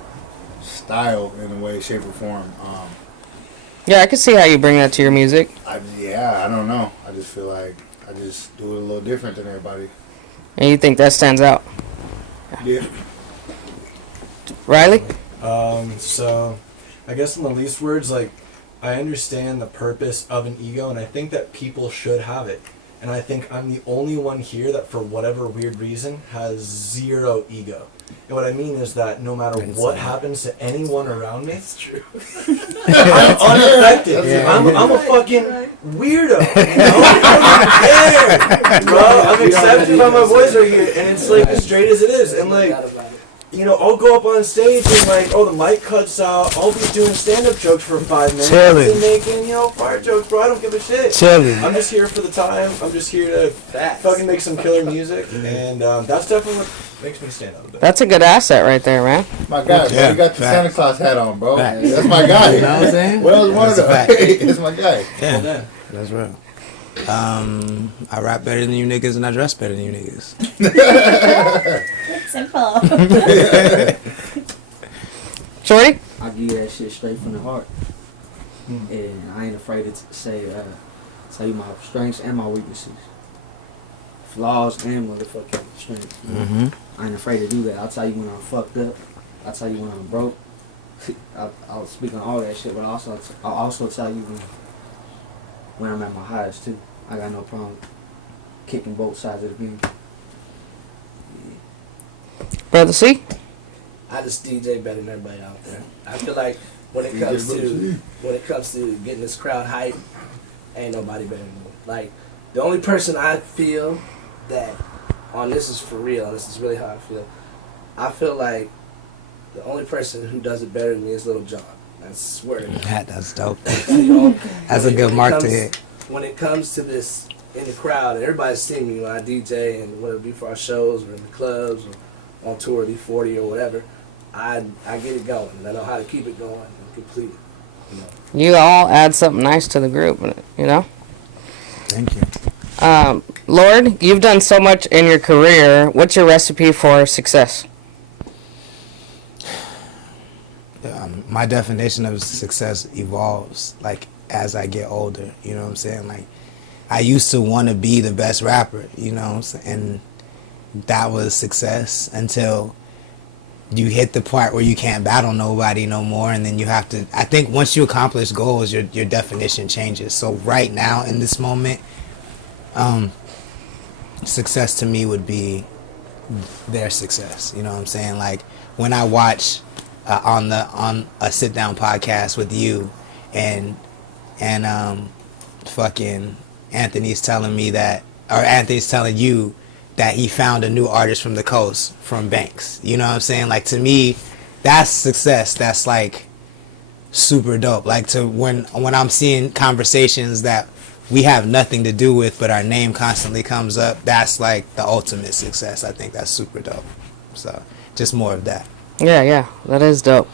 style in a way, shape, or form. Yeah, I can see how you bring that to your music. I don't know. I just feel like I just do it a little different than everybody. And you think that stands out? Yeah. Reilly? So, I guess in the least words, like, I understand the purpose of an ego, and I think that people should have it. And I think I'm the only one here that, for whatever weird reason, has 0 ego. And what I mean is that no matter what happens to anyone around me, it's true. I'm unaffected. Yeah. I'm a fucking weirdo. You know? I don't care, bro. I'm accepted by my boys right here, and it's like as straight as it is. And like, you know, I'll go up on stage and like, the mic cuts out. I'll be doing stand-up jokes for 5 minutes. Chilling. And making, fire jokes, bro. I don't give a shit. Chilling. I'm just here for the time. I'm just here to fucking make some killer music. And that's definitely what makes me stand out a bit. That's a good asset right there, man. My guy, Yeah, you got the fact. Santa Claus hat on, bro. Fact. That's my guy. You know what I'm saying? Well, one of them. That's my guy. Yeah, that's real. I rap better than you niggas and I dress better than you niggas. Simple. Shorty? I give you that shit straight from the heart. And I ain't afraid to tell you my strengths and my weaknesses. Flaws and motherfucking strengths. I ain't afraid to do that. I'll tell you when I'm fucked up. I'll tell you when I'm broke. I'll speak on all that shit, but I'll also tell you when I'm at my highest too. I got no problem kicking both sides of the beam. Brotha C? I just DJ better than everybody out there. I feel like when it comes to getting this crowd hype, ain't nobody better than me. Like, the only person I feel that this is for real, this is really how I feel like the only person who does it better than me is Little John. I swear to God. That's dope. You know, That's a good mark to hit. When it comes to this in the crowd and everybody's seeing me when I DJ and whether it be for our shows or in the clubs or on tour, E40 or whatever, I get it going and I know how to keep it going and complete it. You know. You all add something nice to the group, you know? Thank you. Lorde, you've done so much in your career. What's your recipe for success? My definition of success evolves, like, as I get older. You know what I'm saying? Like, I used to want to be the best rapper, you know, and that was success until you hit the part where you can't battle nobody no more, and then you have to, I think once you accomplish goals, your definition changes. So right now, in this moment, success to me would be their success. You know what I'm saying? Like, when I watch on a sit down podcast with you and fucking Anthony's telling me that, or Anthony's telling you that he found a new artist from the coast from Banks. You know what I'm saying? Like, to me, that's success. That's like super dope. Like, to when I'm seeing conversations that we have nothing to do with, but our name constantly comes up, that's like the ultimate success. I think that's super dope. So just more of that. Yeah, that is dope.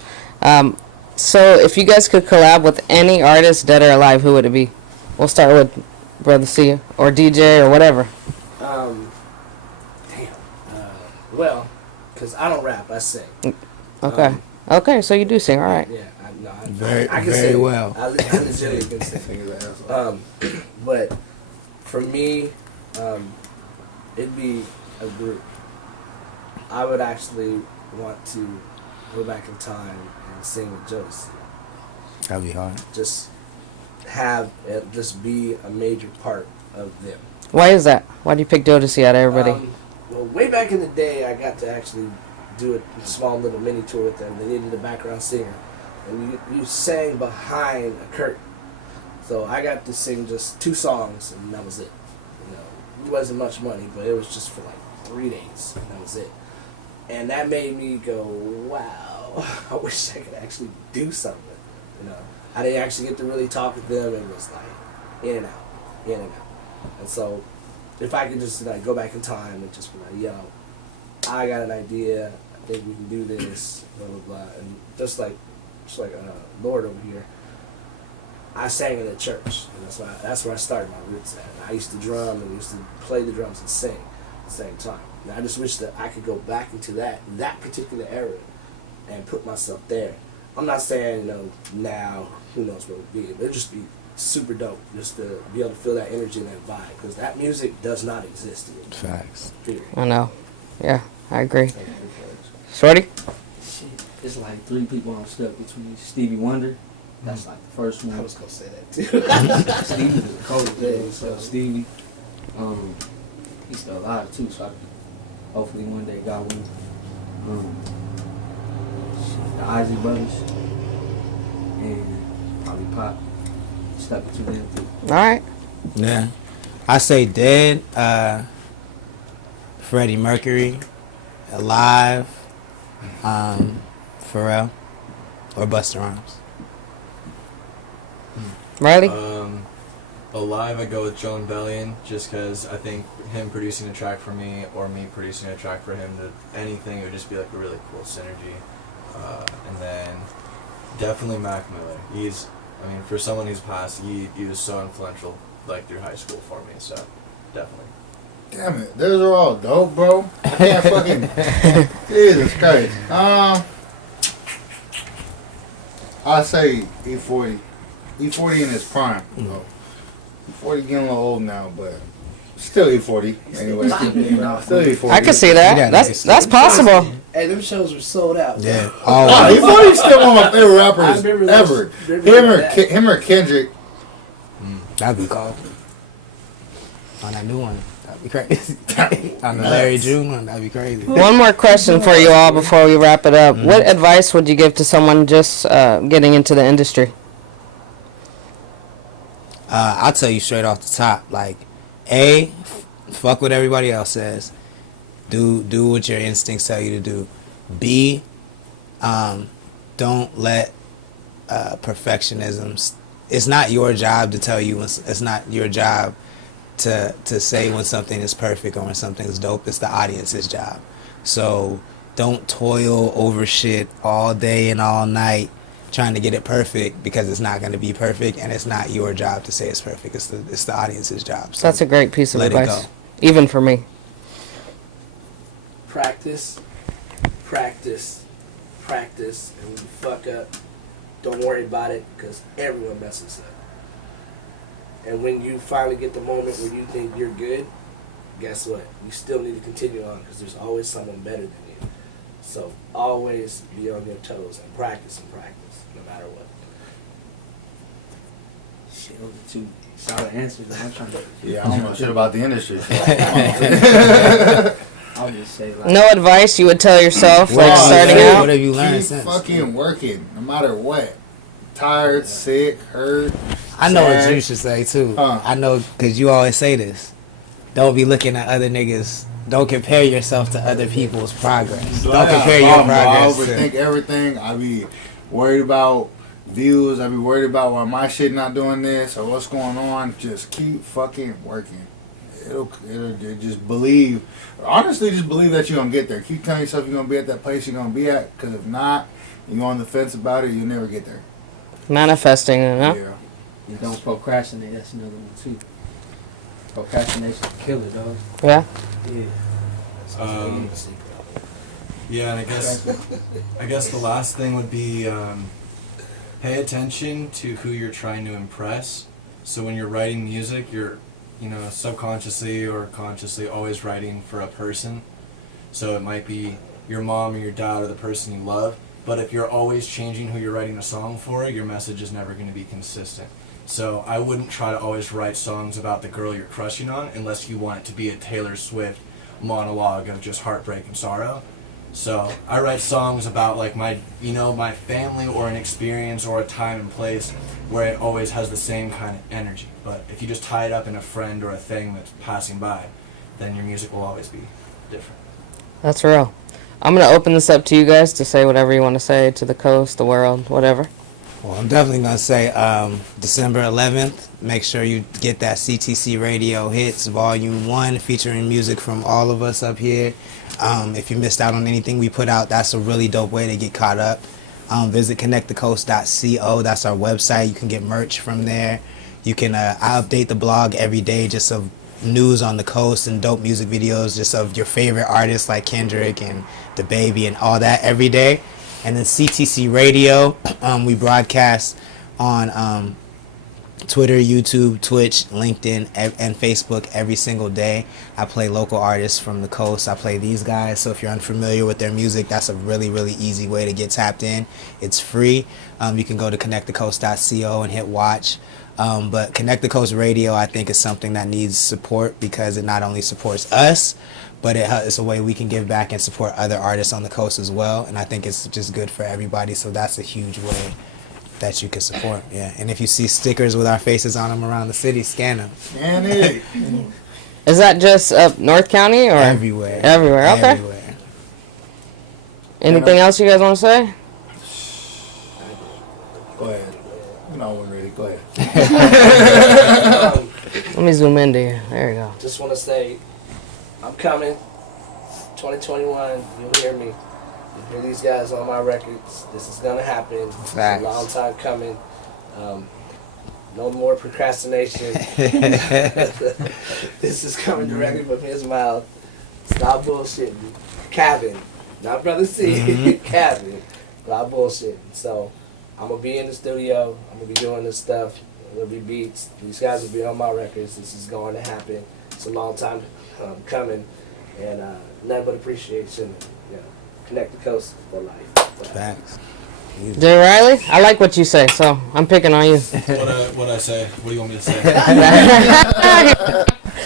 So if you guys could collab with any artist, dead or alive, who would it be? We'll start with Brotha C or DJ or whatever. Well, because I don't rap, I sing. Okay. Okay, so you do sing, all right. Yeah, I Very can very sing. well. I legitimately can sing. But for me, it'd be a group. I would actually want to go back in time and sing with Audicy. That'd be hard. Just have it just be a major part of them. Why is that? Why do you pick Audicy out of everybody? Well, way back in the day, I got to actually do a small little mini tour with them. They needed a background singer, and you sang behind a curtain. So I got to sing just 2 songs, and that was it. You know, it wasn't much money, but it was just for like 3 days, and that was it. And that made me go, wow, I wish I could actually do something. You know, I didn't actually get to really talk with them. It was like in and out. And so if I could just like go back in time and just be like, yo, I got an idea. I think we can do this, blah blah blah. And just like Lorde over here, I sang in a church, and that's where I started my roots at. And I used to drum and used to play the drums and sing at the same time. And I just wish that I could go back into that particular era and put myself there. I'm not saying, you know, now who knows what it would be, but it'd just be super dope just to be able to feel that energy and that vibe, because that music does not exist anymore. Facts. Period. I know. Yeah, I agree. Shorty? Shit, it's like 3 people I'm stuck between. Stevie Wonder, that's like the first one. I was gonna say that too. Stevie was the coldest day, so Stevie, he's still alive too, so I can hopefully one day got one. The Isaac Brothers, and probably Pop. Stuck between them 2. All right. Yeah. I say dead, Freddie Mercury, alive, Pharrell, or Busta Rhymes. Reilly? Alive, I go with Joan Bellion, just because I think him producing a track for me or me producing a track for him, anything, it would just be like a really cool synergy. And then definitely Mac Miller. I mean, for someone who's passed, he was so influential, like, through high school for me, so definitely. Damn it, those are all dope, bro. I can't fucking. Jesus Christ. I say E40. E40 in his prime. E40 getting a little old now, but still E40. Anyway, still E40. I can see that. That's possible. Hey, them shows were sold out. Yeah. E40's still one of my favorite rappers ever. Him or Kendrick. That'd be cool. On that new one. That'd be crazy. On the Larry June one, that'd be crazy. One more question for you all before we wrap it up. What advice would you give to someone just getting into the industry? I'll tell you straight off the top. Like, fuck what everybody else says. Do what your instincts tell you to do. B, don't let perfectionism. It's not your job to tell you. It's not your job to say when something is perfect or when something is dope. It's the audience's job. So don't toil over shit all day and all night trying to get it perfect, because it's not going to be perfect, and it's not your job to say it's perfect. It's the audience's job. So That's a great piece of let it advice, go. even for me. Practice, practice, practice, and when you fuck up, don't worry about it, because everyone messes up. And when you finally get the moment where you think you're good, guess what? You still need to continue on, because there's always someone better than you. So always be on your toes and practice, no matter what. Shit, those are two solid answers. I'm trying to. Yeah, I don't know shit about the industry. I'll just say like. No advice you would tell yourself, like Well, starting yeah. out? What have you learned Keep since? fucking working, no matter what. Tired, sick, hurt. I know sad. what you should say too. Huh. I know, because you always say this. Don't be looking at other niggas. Don't compare yourself to other people's progress. Don't compare your progress I overthink everything. I be worried about views. I be worried about why my shit not doing this or what's going on. Just keep fucking working. It'll just believe. Honestly, just believe that you're gonna get there. Keep telling yourself you're gonna be at that place you're gonna be at. Because if not, you're on the fence about it. You'll never get there. Manifesting, you know? Yeah. And don't procrastinate. That's another one too. Procrastination's a killer, dog. Yeah. Yeah. Yeah, and I guess the last thing would be pay attention to who you're trying to impress. So when you're writing music, you're, subconsciously or consciously always writing for a person. So it might be your mom or your dad or the person you love. But if you're always changing who you're writing a song for, your message is never going to be consistent. So I wouldn't try to always write songs about the girl you're crushing on unless you want it to be a Taylor Swift monologue of just heartbreak and sorrow. So I write songs about like my family or an experience or a time and place where it always has the same kind of energy. But if you just tie it up in a friend or a thing that's passing by, then your music will always be different. That's real. I'm going to open this up to you guys to say whatever you want to say to the coast, the world, whatever. Well, I'm definitely going to say December 11th. Make sure you get that CTC Radio Hits Volume 1 featuring music from all of us up here. If you missed out on anything we put out, that's a really dope way to get caught up. Visit connectthecoast.co. That's our website. You can get merch from there. You can I update the blog every day just of news on the coast and dope music videos just of your favorite artists like Kendrick and DaBaby and all that every day. And then CTC Radio, we broadcast on Twitter, YouTube, Twitch, LinkedIn, and Facebook every single day. I play local artists from the coast. I play these guys. So if you're unfamiliar with their music, that's a really, really easy way to get tapped in. It's free. You can go to connectthecoast.co and hit watch. But Connect the Coast Radio, I think, is something that needs support because it not only supports us, but it's a way we can give back and support other artists on the coast as well. And I think it's just good for everybody. So that's a huge way that you can support. Yeah. And if you see stickers with our faces on them around the city, scan them. Scan it. Is that just up North County or Everywhere. Everywhere. Okay. Everywhere. Anything else you guys want to say? Go ahead. When ready. Go ahead. Let me zoom into you. There you go. Just want to say, I'm coming. 2021, you'll hear me. You'll hear these guys on my records. This is gonna happen. It's a long time coming. No more procrastination. This is coming directly from his mouth. Stop bullshitting. Cabin, not Brotha C. Cabin. Stop bullshitting. So I'm gonna be in the studio. I'm gonna be doing this stuff. There'll be beats. These guys will be on my records. This is going to happen. It's a long time coming, and nothing but appreciation. Connect the coast for life. Facts. Jay Reilly, I like what you say, so I'm picking on you. What I say? What do you want me to say?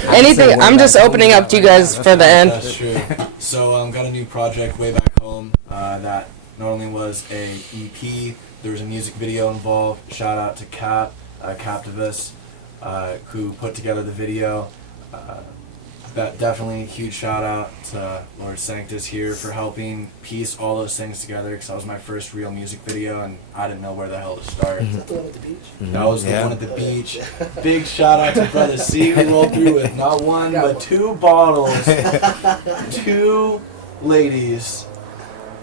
Anything. I'm just opening up to you guys for the end. That's true. So got a new project way back home that not only was a EP, there was a music video involved. Shout out to Captivus, who put together the video. definitely huge shout out to Lorde Sanctus here for helping piece all those things together, because that was my first real music video and I didn't know where the hell to start. Is that the one at the beach? That was the one at the beach. Big shout out to Brotha C, who rolled through with not one but 2 bottles, 2 ladies,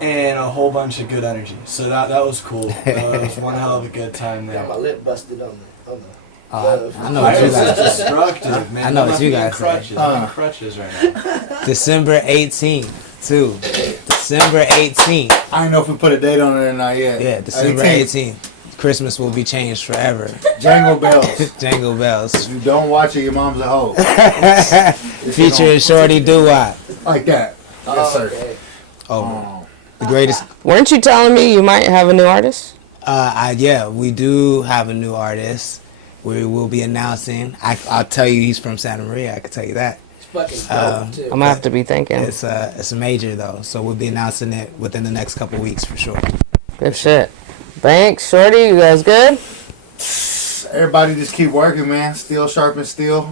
and a whole bunch of good energy. So that was cool. That was one hell of a good time there. Got my lip busted on the I know what you It's guys. destructive, man. I know what you I'm on guys crutches. I'm on crutches right now. December 18th, too. December 18th. I don't know if we put a date on it or not yet. Yeah, December 18th. Christmas will be changed forever. Jangle bells. Jingle bells. If you don't watch it, your mom's a hoe. Featuring Shorty DuWop. Like that. Yes, sir. Okay. Oh, the greatest. Weren't you telling me you might have a new artist? Yeah, we do have a new artist. We will be announcing. I'll tell you, he's from Santa Maria. I can tell you that. It's fucking dope, too. I'm gonna have to be thinking. It's a major though, so we'll be announcing it within the next couple weeks for sure. Good shit. Banks, Shorty, you guys good? Everybody just keep working, man. Steel sharpen steel.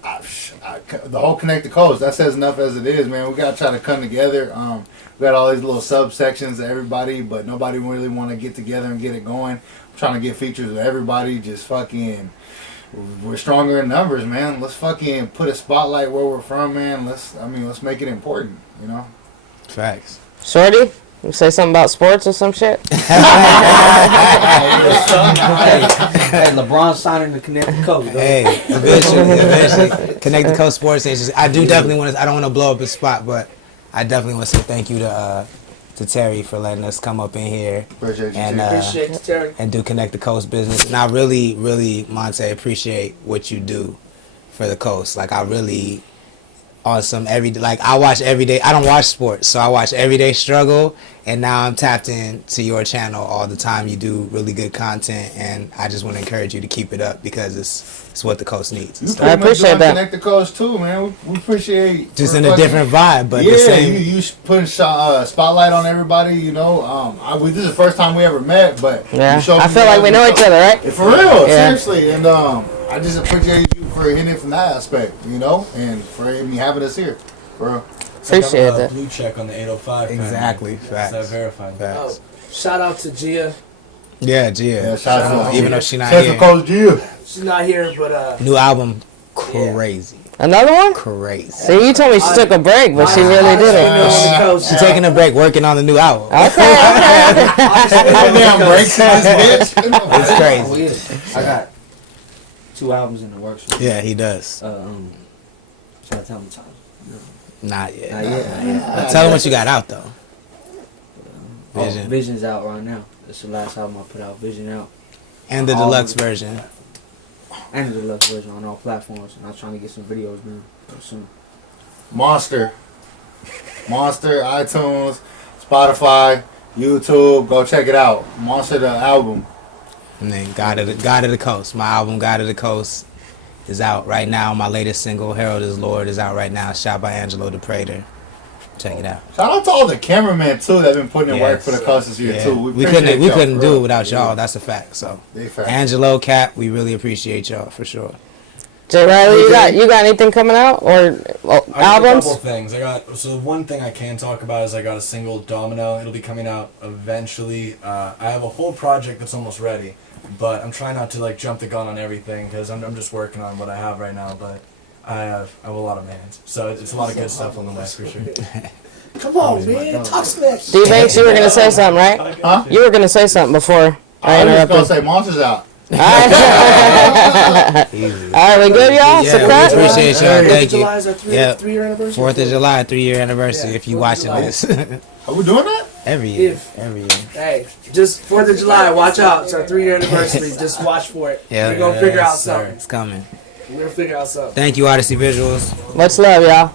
The whole Connect the Coast, that says enough as it is, man. We gotta try to come together. We got all these little subsections of everybody, but nobody really want to get together and get it going. I'm trying to get features of everybody. Just fucking, we're stronger in numbers, man. Let's fucking put a spotlight where we're from, man. Let's make it important, you know. Facts. Shorty, you say something about sports or some shit? Hey, LeBron signing to Connect the Coast. Hey, eventually, Connect the Coast Sports Agency. I do definitely want to. I don't want to blow up his spot, but I definitely want to say thank you to Terry for letting us come up in here Appreciate you, and Appreciate you, Terry. and do Connect the Coast business. And I really, really, Monte, appreciate what you do for the coast. Like I really, on some everyday, like I watch every day. I don't watch sports, so I watch Everyday Struggle, and now I'm tapped into your channel all the time. You do really good content, and I just want to encourage you to keep it up because it's what the coast needs. You and pretty stuff. much appreciate doing that. Connect the Coast too, man. We appreciate Just for in a fucking- different vibe, but yeah, the same. you putting spotlight on everybody. You know, this is the first time we ever met, but Yeah. you showed I me feel like we know each other, right? For real, Yeah. seriously, and I just appreciate you for hitting it from that aspect, you know, and for me having us here, for real. Appreciate Like I'm a that. blue check on the 805. Exactly. Is Facts. that verified? Facts. Oh, shout out to Gia. Yeah, Gia. Yeah, shout out to Even though she not Shout out to here. Coast G.I.A. She's not here, but New album, crazy, Another one? crazy. See, you told me she took a break, but she really didn't. She's taking a break, working on the new album. Okay. Damn breaks in this bitch. It's crazy. I got 2 albums in the works. Yeah, he does. Should I tell them time? Not yet. Not yet. Tell him what you got out though. Vision. Vision's out right now. That's the last album I put out. Vision out. And the All deluxe of it. version. And the deluxe version on all platforms. And I'm trying to get some videos done soon. Monster, iTunes, Spotify, YouTube. Go check it out. Monster the album. And then God of the Coast. My album God of the Coast is out right now. My latest single, Herald is Lord, is out right now. Shot by Angelo the Prater. Check it out. Shout out to all the cameramen too that been putting in work Yes. for the coast this year Yeah. too. We appreciate couldn't y'all, do for it real. without y'all. That's a fact. So Big fact. Angelo, Cap, we really appreciate y'all for sure. J. Reilly, you got anything coming out or I got a albums? couple things. So one thing I can talk about is I got a single, Domino. It'll be coming out eventually. I have a whole project that's almost ready, but I'm trying not to like jump the gun on everything because I'm just working on what I have right now. But I have a lot of hands, so it's a lot of good stuff on the way for sure. come on, man. Talk smack. D Banks, you were gonna say something, right? Huh? You were gonna say something before I I was just gonna interrupted. say Monsters out. Alright, we good, y'all? Yeah, So we cut? appreciate y'all. Thank you. July is our Yep. 3-year anniversary. 4th of July, 3-year anniversary. Yeah, If you 4th of watching July. this, Are we doing that? every year, If- every year. Hey, just 4th of July, watch out. It's our 3-year anniversary. Just watch for it. Yeah. We're going to figure out Yes, sir. something. It's coming. We're going to figure out something. Thank you, Audicy Visuals. Much love, y'all.